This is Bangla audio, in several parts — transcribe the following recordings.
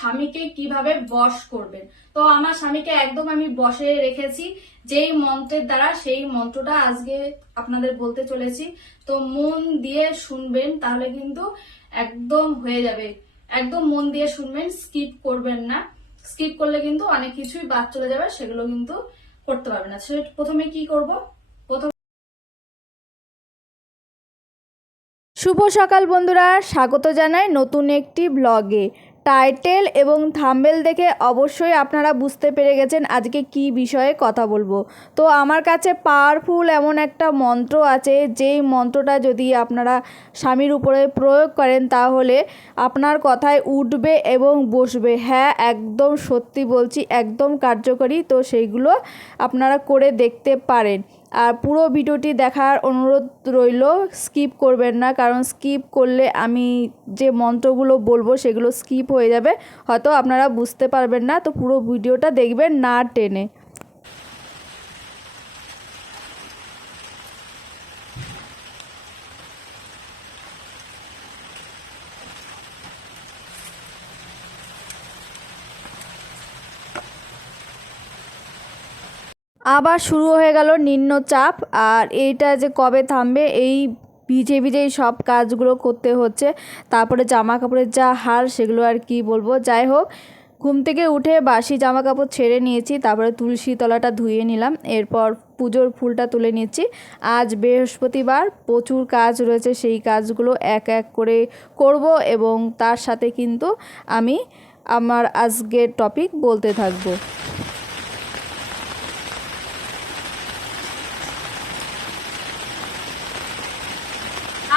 স্বামীকে কীভাবে বশ করবেন? তো আমার স্বামীকে একদম আমি বসে রেখেছি, যেই মন্ত্রের দ্বারা সেই মন্ত্রটা আজকে আপনাদের বলতে চলেছি। তো মন দিয়ে শুনবেন, তাহলে কিন্তু একদম হয়ে যাবে। একদম মন দিয়ে শুনবেন, স্কিপ করবেন না। স্কিপ করলে কিন্তু অনেক কিছুই বাদ চলে যাবে, সেগুলো কিন্তু করতে পারবেন না। প্রথমে কি করব? প্রথম শুভ সকাল বন্ধুরা, স্বাগত জানাই নতুন একটি ব্লগে। টাইটেল এবং থাম্বেল দেখে অবশ্যই আপনারা বুঝতে পেরে গেছেন আজকে কি বিষয়ে কথা বলব। তো আমার কাছে পাওয়ারফুল এমন একটা মন্ত্র আছে, যেই মন্ত্রটা যদি আপনারা স্বামীর উপরে প্রয়োগ করেন তাহলে আপনার কথায় উঠবে এবং বসবে। হ্যাঁ একদম সত্যি বলছি, একদম কার্যকরী। তো সেইগুলো আপনারা করে দেখতে পারেন। আর পুরো ভিডিওটি দেখার অনুরোধ রইল স্কিপ করবেন না, কারণ স্কিপ করলে আমি যে মন্ত্রগুলো বলব সেগুলো স্কিপ হয়ে যাবে। হয়তো আপনারা বুঝতে পারবেন না, তো পুরো ভিডিওটা দেখবেন না টেনে। আবার শুরু হয়ে গেল নিম্নচাপ, আর এইটা যে কবে থামবে, এই ভিজে ভিজেই সব কাজগুলো করতে হচ্ছে। তারপরে জামা কাপড়ের যা হাল সেগুলো আর কি বলব। যাই হোক, ঘুম থেকে উঠে বাসি জামা কাপড় ছেড়ে নিয়েছি, তারপরে তুলসী তলাটা ধুয়ে নিলাম। এরপর পুজোর ফুলটা তুলে নিচ্ছি। আজ বৃহস্পতিবার, প্রচুর কাজ রয়েছে, সেই কাজগুলো এক এক করে করব এবং তার সাথে কিন্তু আমি আমার আজকের টপিক বলতে থাকব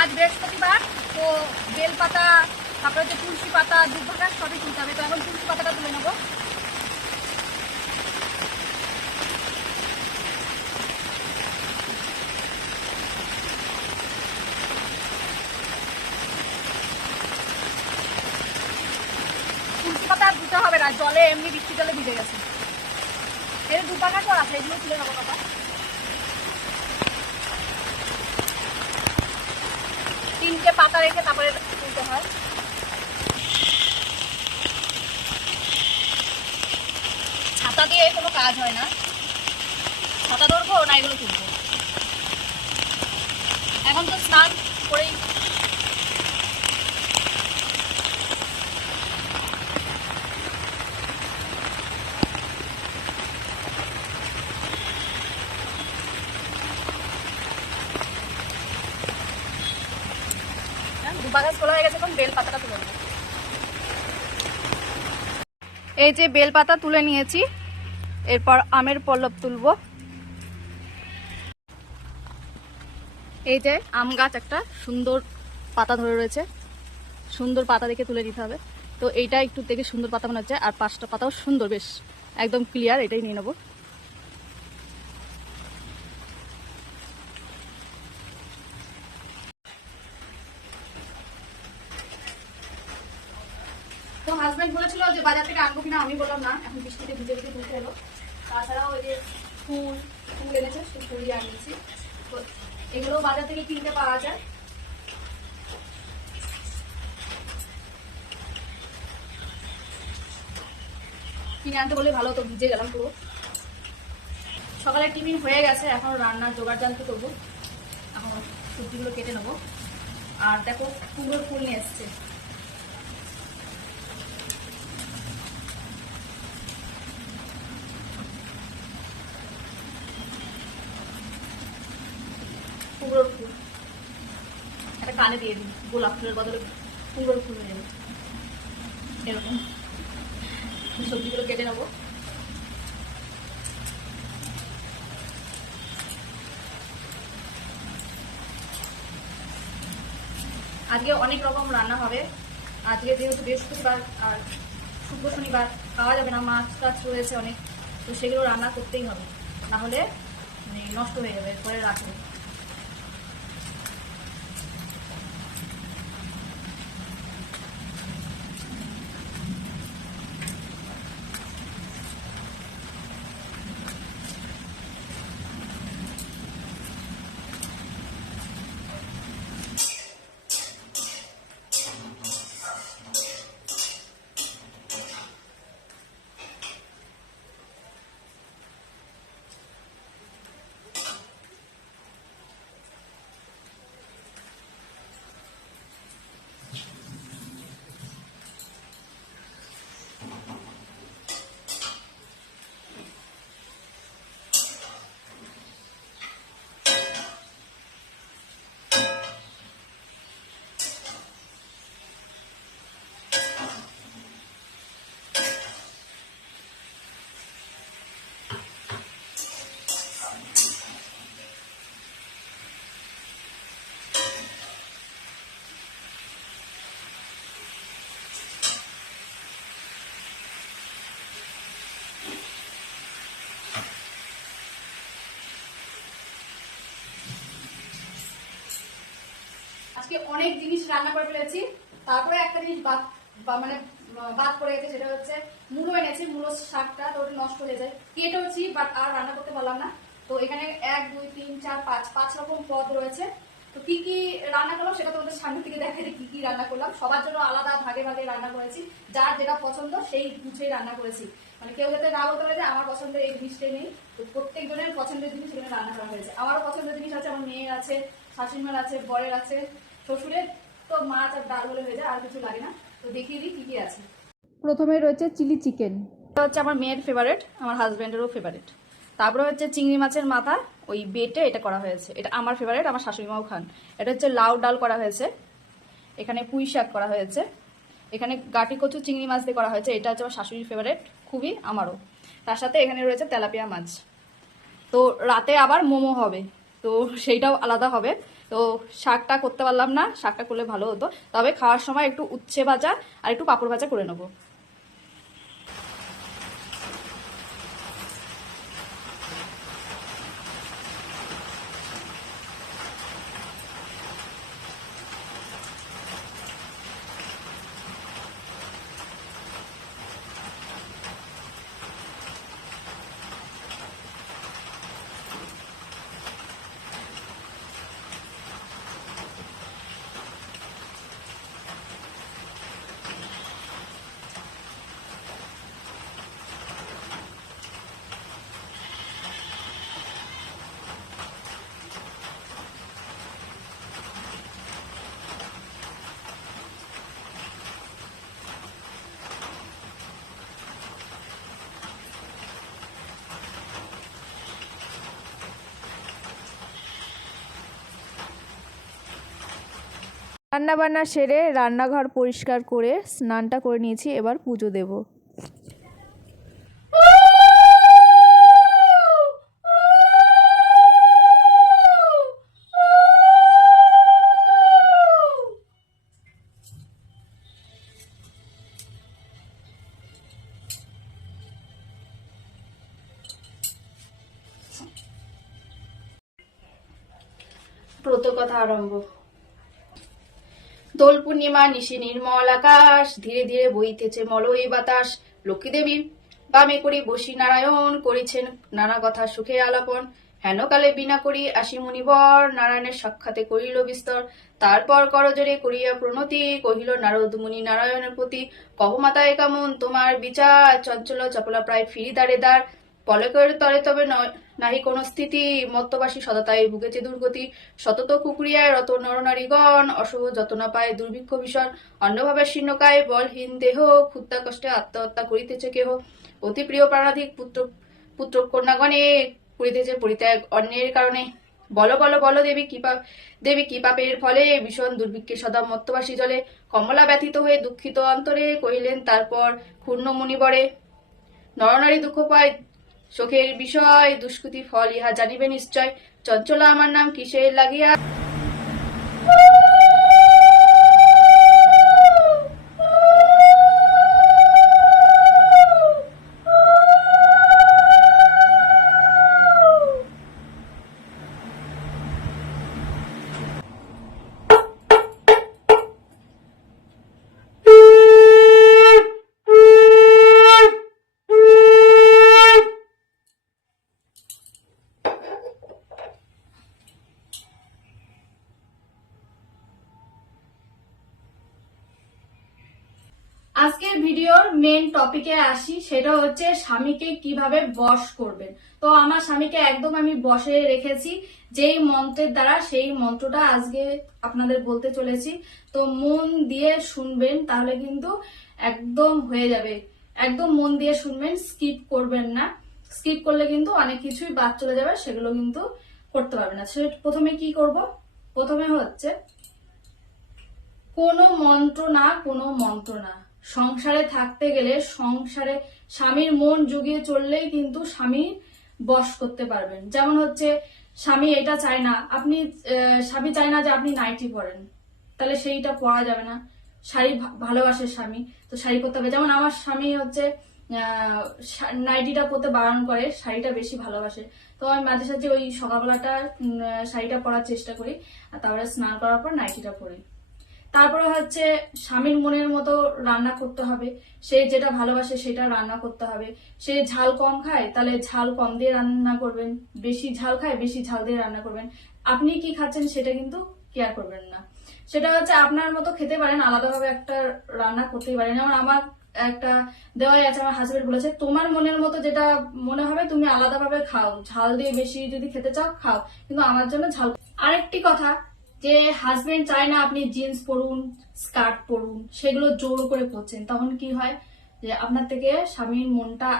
আজ বৃহস্পতিবার তো বেলপাতা তারপরে হচ্ছে তুলসী পাতা দুর্ভাগা সবই তুলতে হবে। তো এখন তুলসী পাতাটা তুলে নেব। তুলসী পাতা আর ধুতে হবে না, জলে এমনি বৃষ্টি জলে ভিজে গেছে। এর দুর্ভাগা তো আছে, এগুলো তুলে নেব বাবা। তিনটে পাতা রেখে তারপরে তুলতে হয়। ছাতা দিয়ে কোনো কাজ হয় না। ছাতা ধরবো না এগুলো তুলবো। এখন তো স্নান করেই দুবাগাছ খোলা হয়ে গেছে এখন বেল পাতাটা তুলে এই যে বেলপাতা তুলে নিয়েছি, এরপর আমের পল্লব তুলবো। এই যে আম গাছ একটা সুন্দর পাতা ধরে রয়েছে, সুন্দর পাতা দেখে তুলে নিতে হবে। তো এইটা একটু দেখে সুন্দর পাতা মনে হচ্ছে, আর পাঁচটা পাতাও সুন্দর, বেশ একদম ক্লিয়ার এটাই নিয়ে নেব তো হাজব্যান্ড বলেছিল যে বাজার থেকে আনব কিনা আমি বললাম না এখন বৃষ্টিতে ভিজে ভিজে তুলতে তাছাড়াও ওই যে ফুল ফুল এনেছে সেই ফুল আনিয়েছি। তো এগুলো বাজার থেকে কিনতে পাওয়া যায়। কিনে আনতে বলে ভালো তো ভিজে গেলাম পুরো। সকালে টিফিন হয়ে গেছে, এখন রান্নার জোগাড় জানতে করব। এখন সবজিগুলো কেটে নেব। আর দেখো কুমড়োর ফুল নিয়ে এসছে। কুমড়োর ফুল একটা কানে দিয়ে দিই গোলাপ ফুলের বদলে কুমড়োর ফুল হয়ে যাবে। এরকম। সবজিগুলো কেটে নেব। আজকে অনেক রকম রান্না হবে। আজকে যেহেতু বৃহস্পতিবার, আর শুক্র শনিবার খাওয়া যাবে না, মাছ টাছ রয়েছে অনেক। তো সেগুলো রান্না করতেই হবে। না হলে মানে নষ্ট হয়ে যাবে পরে রাখবে। আজকে অনেক জিনিস রান্না করে ফেলেছি। তারপরে একটা জিনিস বাদ মানে বাদ পড়ে গেছে, সেটা হচ্ছে মূলো এনেছি, মূলো শাকটা তো ওটা নষ্ট হয়ে যায়। কেটেওছি বাট আর রান্না করতে পারলাম না। তো এখানে এক, দুই, তিন, চার, পাঁচ পাঁচ রকম পদ রয়েছে। তো কি কি রান্না করলাম সেটা তোমাদের সামনে থেকে দেখাই কি কি রান্না করলাম। সবার জন্য আলাদা, ভাগে ভাগে রান্না করেছি। যার যেটা পছন্দ, সেই বুঝেই রান্না করেছি। মানে কেউ যাতে না বলতে পারে যে আমার পছন্দের এই জিনিসটাই নেই। তো প্রত্যেক জনের পছন্দের জিনিস এখানে রান্না করা হয়েছে। আমারও পছন্দের জিনিস আছে, আমার মেয়ের আছে, শাশুড়িমার আছে, বরের আছে। শ্বশুরের তো মাছ আর ডাল হলে হয়ে যায় আর কিছু লাগে না। তো দেখিয়ে দিই কি কি আছে। প্রথমে রয়েছে চিলি চিকেন। এটা হচ্ছে আমার মেয়ের ফেভারিট আমার হাজব্যান্ডেরও ফেভারিট তারপরে হচ্ছে চিংড়ি মাছের মাথা ওই বেটে এটা করা হয়েছে। এটা আমার ফেভারিট আমার শাশুড়ি মাও খান। এটা হচ্ছে লাউ ডাল করা হয়েছে। এখানে পুঁই শাক করা হয়েছে। এখানে গাটি কচু চিংড়ি মাছ দিয়ে করা হয়েছে। এটা হচ্ছে আমার শাশুড়ির ফেভারিট খুবই আমারও। তার সাথে এখানে রয়েছে তেলাপিয়া মাছ। তো রাতে আবার মোমো হবে। তো সেইটাও আলাদা হবে। তো শাকটা করতে পারলাম না, শাকটা করলে ভালো হতো। তবে খাওয়ার সময় একটু উচ্ছে ভাজা আর একটু পাঁপড় ভাজা করে নেব। রান্না বান্না সেরে রান্নাঘর পরিষ্কার করে স্নানটা করে নিয়েছি, এবার পুজো দেব। ব্রত কথা আরম্ভ। দোল পূর্ণিমা, নিশি নির্মল আকাশ, ধীরে ধীরে বইতেছে মলয় বাতাস। লক্ষ্মী লক্ষ্মীদেবী, বামে করি বসি নারায়ণ করিছেন নানা কথা সুখে আলাপন। হেনকালে বিনা করি আসি মুনিবর, নারায়ণের সাক্ষাতে করিল বিস্তর। তারপর করজরে করিয়া প্রণতি, কহিল, নারদ মুনি নারায়ণের প্রতি কহমাতায় কেমন? তোমার বিচার, চঞ্চল চপলা প্রায় ফিরি দাঁড়ে দাঁড় পলকের তলে তবে নয়- নাহি কোন স্থিতি, মত্তবাসী সততায় ভুগেছে দুর্গতি, সতত কুকুরিয়ায় রত নরনারীগণ অসহ যতনা পায় দুর্ভিক্ষ ভীষণ অন্যভাবে শীর্ণকায় বলহীন দেহ, ক্ষুদ্রা কষ্টে আত্মহত্যা করিতেছে কেহ। অতি প্রিয় প্রাণাধিক পুত্র পুত্র কন্যাগণে করিতেছে পরিত্যাগ অন্যের কারণে। বল বল বল দেবী কি পাপ দেবী কি পাপের ফলে ভীষণ দুর্ভিক্ষে সদা মত্তবাসী জলে। কমলা ব্যথিত হয়ে দুঃখিত অন্তরে কহিলেন, তারপর ক্ষুণ্ণ মুনিবরে নরনারী দুঃখ পায় শোকের বিষয় দুষ্কৃতি ফল ইহা জানিবে নিশ্চয়। চঞ্চলা আমার নাম কিসের লাগিয়া? আজকের ভিডিওর মেন টপিকে আসি, সেটা হচ্ছে স্বামীকে কীভাবে বশ করবেন। তো আমার স্বামীকে একদম আমি বসে রেখেছি, যেই মন্ত্রের দ্বারা সেই মন্ত্রটা আজকে আপনাদের বলতে চলেছি। তো মন দিয়ে শুনবেন, তাহলে কিন্তু একদম হয়ে যাবে। একদম মন দিয়ে শুনবেন স্কিপ করবেন না। স্কিপ করলে কিন্তু অনেক কিছুই বাদ চলে যাবে, সেগুলো কিন্তু করতে পারবেন না। প্রথমে কি করব? প্রথমে হচ্ছে, কোনো মন্ত্র না, কোনো মন্ত্র না। সংসারে থাকতে গেলে সংসারে স্বামীর মন জুগিয়ে চললেই কিন্তু স্বামী বশ করতে পারবেন। যেমন হচ্ছে, স্বামী এটা চায় না, আপনি স্বামী চায় না যে আপনি নাইটি পরেন। তাহলে সেইটা পরা যাবে না। শাড়ি ভালোবাসে স্বামী, তো শাড়ি পরতে হবে। যেমন আমার স্বামী হচ্ছে নাইটিটা পরতে বারণ করে, শাড়িটা বেশি ভালোবাসে। তো আমি মাঝে সাঝে ওই সকালবেলাটা শাড়িটা পরার চেষ্টা করি, আর তারপরে স্নান করার পর নাইটিটা পরি। তারপরে হচ্ছে স্বামীর মনের মতো রান্না করতে হবে। সে যেটা ভালোবাসে সেটা রান্না করতে হবে। সে ঝাল কম খায়, তাহলে ঝাল কম দিয়ে রান্না করবেন। বেশি ঝাল খায়, বেশি ঝাল দিয়ে রান্না করবেন। আপনি কি খাচ্ছেন সেটা কিন্তু কেয়ার করবেন না। সেটা হচ্ছে আপনার মতো খেতে পারেন, আলাদাভাবে একটা রান্না করতেই পারেন। যেমন আমার একটা দেওয়াই আছে, আমার হাজবেন্ড বলেছে, তোমার মনের মতো যেটা মনে হবে, তুমি আলাদাভাবে খাও। ঝাল দিয়ে বেশি যদি খেতে চাও, খাও। কিন্তু আমার জন্য ঝাল আরেকটি কথা যে হাজবেন্ড চায় না আপনি জিন্স পরুন স্কার্ট পরুন, সেগুলো জোর করে পরছেন, তখন কি হয় যে আপনার থেকে স্বামীর মনটা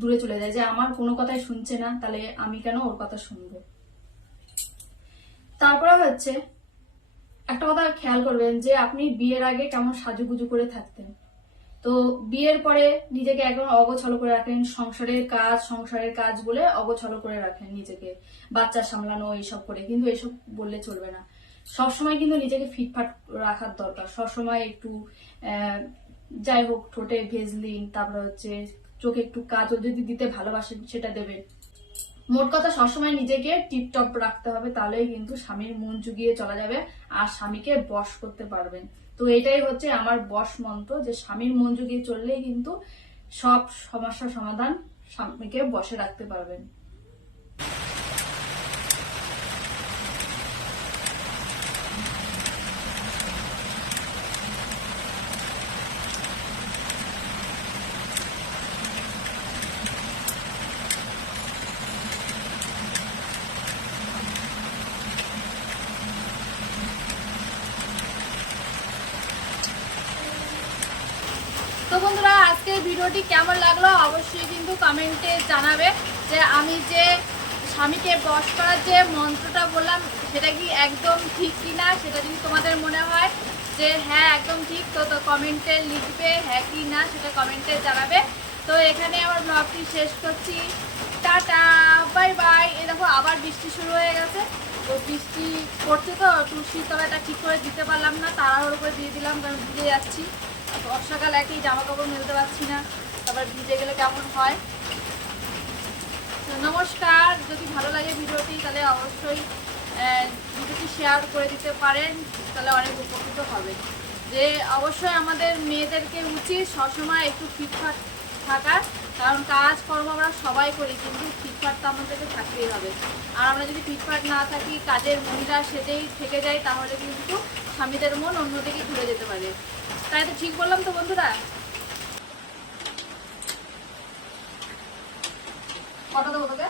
দূরে চলে যায় যে আমার কোনো কথাই শুনছে না, তাহলে আমি কেন ওর কথা শুনব? তারপরে হচ্ছে, একটা কথা খেয়াল করবেন যে আপনি বিয়ের আগে কেমন সাজুগুজু করে থাকতেন। তো বিয়ের পরে নিজেকে একদম অগোছালো করে রাখেন, সংসারের কাজ সংসারের কাজ বলে অগোছালো করে রাখেন নিজেকে। বাচ্চা সামলানো, এইসব করে, কিন্তু এসব বললে চলবে না। সবসময় কিন্তু নিজেকে ফিটফাট রাখার দরকার। সবসময় একটু যাই হোক, ঠোঁটে ভেজলিন তারপরে হচ্ছে চোখে একটু কাজল যদি দিতে ভালোবাসেন, সেটা দেবেন। মোট কথা, সবসময় নিজেকে টিপটপ রাখতে হবে, তাহলেই কিন্তু স্বামীর মন জুগিয়ে চলা যাবে আর স্বামীকে বশ করতে পারবেন। তো এটাই হচ্ছে আমার বশ মন্ত্র, যে স্বামীর মন জুগিয়ে চললেই কিন্তু সব সমস্যার সমাধান স্বামীকে বসে রাখতে পারবেন তো বন্ধুরা আজকের ভিডিওটি কেমন লাগল অবশ্যই কিন্তু কমেন্টে জানাবে যে আমি যে স্বামীকে বস করার যে মন্ত্রটা বললাম, সেটা কি একদম ঠিক কি না সেটা যদি তোমাদের মনে হয় যে হ্যাঁ একদম ঠিক, তো তো কমেন্টে লিখবে হ্যাঁ কি না সেটা কমেন্টে জানাবে। তো এখানে আমার ব্লগটি শেষ করছি। টাটা বাই বাই এ দেখো, আবার বৃষ্টি শুরু হয়ে গেছে। তো বৃষ্টি পড়ছে তো তুলসীর তলাটা ঠিক করে দিতে পারলাম না, তাড়াহুড়ো করে দিয়ে দিলাম, কারণ ভিজে যাচ্ছি। বর্ষাকাল একই জামা কাপড় মেলতে পারছি না। তারপর ভিজে গেলে কেমন হয়? নমস্কার, যদি ভালো লাগে ভিডিওটি, তাহলে অবশ্যই ভিডিওটি শেয়ার করে দিতে পারেন, তাহলে অনেক উপকৃত হবে। যে অবশ্যই আমাদের মেয়েদেরকে উচিত সবসময় একটু ফিটফাট থাকার, কারণ কাজ কর্ম আমরা সবাই করি, কিন্তু ফিটফাট তো আমাদেরকে থাকতেই হবে। আর আমরা যদি ফিটফাট না থাকি, কাজের মহিলা সেজেই থেকে যায়, তাহলে কিন্তু স্বামীদের মন অন্যদিকে ঘুরে যেতে পারে। তাই তো ঠিক বললাম তো বন্ধুরা। কত দেবো তোকে?